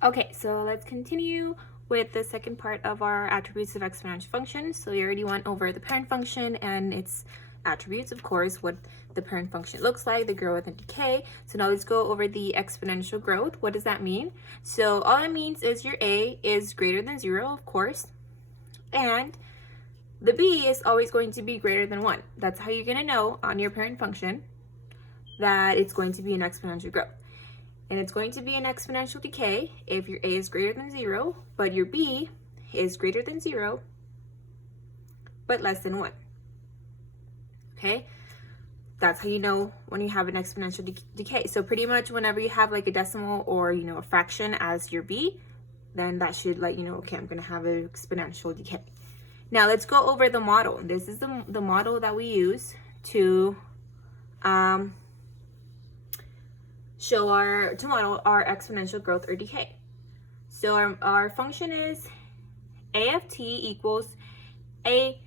Okay, so let's continue with the second part of our attributes of exponential functions. So we already went over the parent function and its attributes, of course, what the parent function looks like, the growth and decay. So now let's go over the exponential growth. What does that mean? So all it means is your a is greater than 0, of course, and the b is always going to be greater than 1. That's how you're going to know on your parent function that it's going to be an exponential growth. And it's going to be an exponential decay if your a is greater than 0, but your b is greater than 0, but less than 1. Okay? That's how you know when you have an exponential decay. So pretty much whenever you have like a decimal or, a fraction as your b, then that should let you know, okay, I'm going to have an exponential decay. Now let's go over the model. This is the model that we use to model our exponential growth or decay. So our function is a of t equals a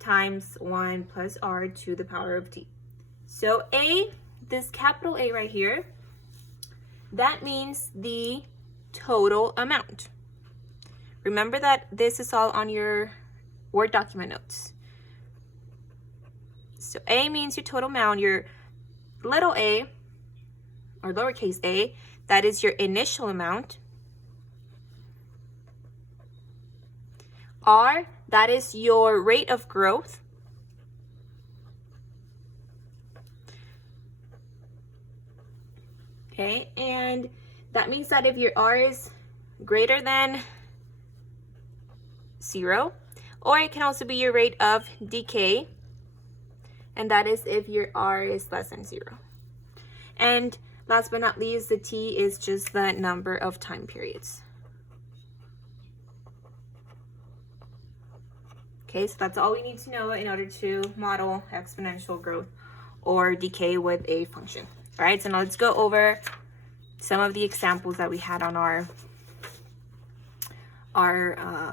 times 1 plus r to the power of t. So a, this capital A right here, that means the total amount. Remember that this is all on your Word document notes. So a means your total amount, your little a, or lowercase a, that is your initial amount. R, that is your rate of growth. Okay, and that means that if your R is greater than 0, or it can also be your rate of decay, and that is if your R is less than 0. And last but not least, the t is just the number of time periods. Okay, so that's all we need to know in order to model exponential growth or decay with a function. All right, so now let's go over some of the examples that we had on our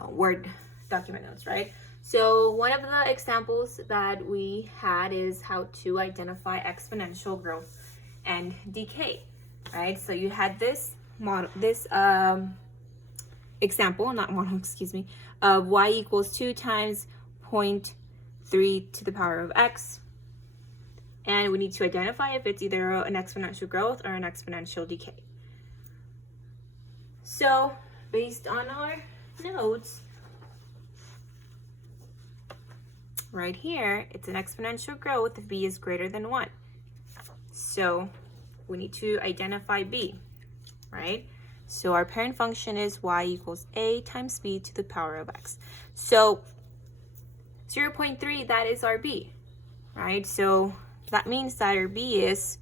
Word document notes, right? So one of the examples that we had is how to identify exponential growth and decay, right? So you had this model, example, not model, excuse me, of y equals 2 times 0.3 to the power of x. And we need to identify if it's either an exponential growth or an exponential decay. So based on our notes, right here, it's an exponential growth if b is greater than 1. So we need to identify b, right? So our parent function is y equals a times b to the power of x. So 0.3, that is our b, right? So that means that our b is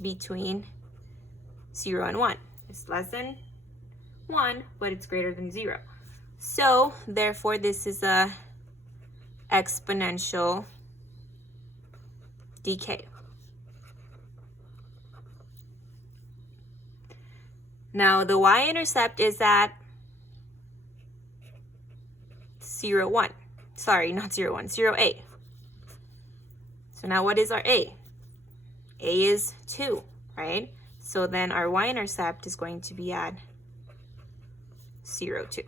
between 0 and 1. It's less than 1, but it's greater than 0. So therefore, this is a exponential decay. Now the y-intercept is at 0, 1. Sorry, not 0, 1, 0, a. So now what is our a? A is 2, right? So then our y-intercept is going to be at 0, 2.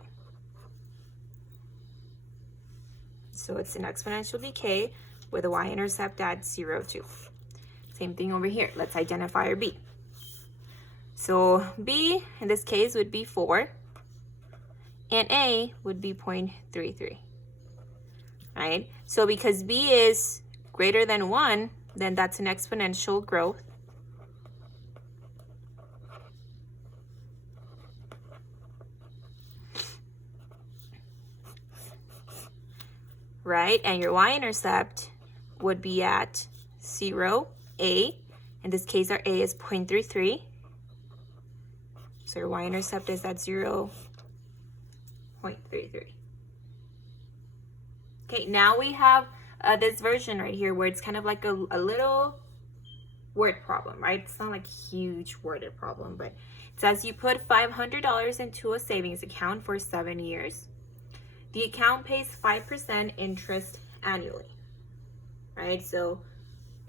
So it's an exponential decay with a y-intercept at 0, 2. Same thing over here. Let's identify our b. So b, in this case, would be 4, and a would be 0.33, right? So because b is greater than 1, then that's an exponential growth. Right? And your y-intercept would be at 0, a. In this case, our a is 0.33. So your y-intercept is at 0.33. Okay, now we have this version right here where it's kind of like a little word problem, right? It's not like a huge worded problem, but it says you put $500 into a savings account for 7 years. The account pays 5% interest annually, right? So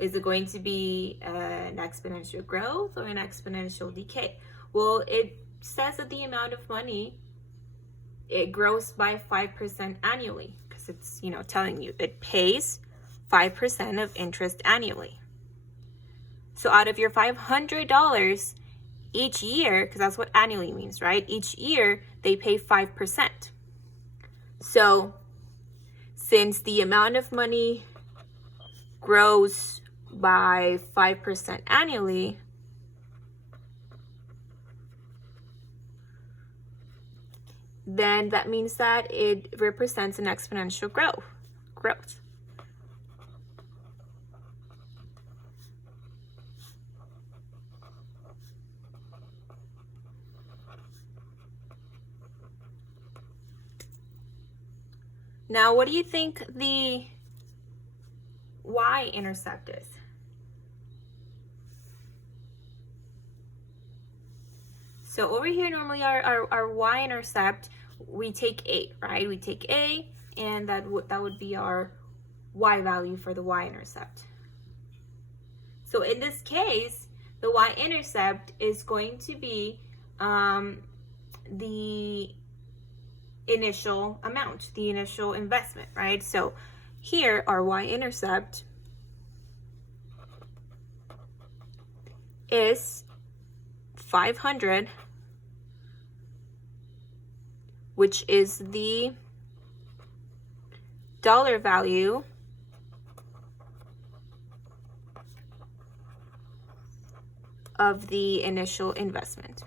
is it going to be an exponential growth or an exponential decay? Well, it says that the amount of money, it grows by 5% annually, because it's, you know, telling you it pays 5% of interest annually. So out of your $500 each year, because that's what annually means, right? Each year they pay 5%. So since the amount of money grows by 5% annually, then that means that it represents an exponential growth. Now, what do you think the y-intercept is? So over here, normally our y-intercept, we take A, right? We take A, and that would be our y value for the y-intercept. So in this case, the y-intercept is going to be the initial amount, the initial investment, right? So here, our y-intercept is 500, which is the dollar value of the initial investment.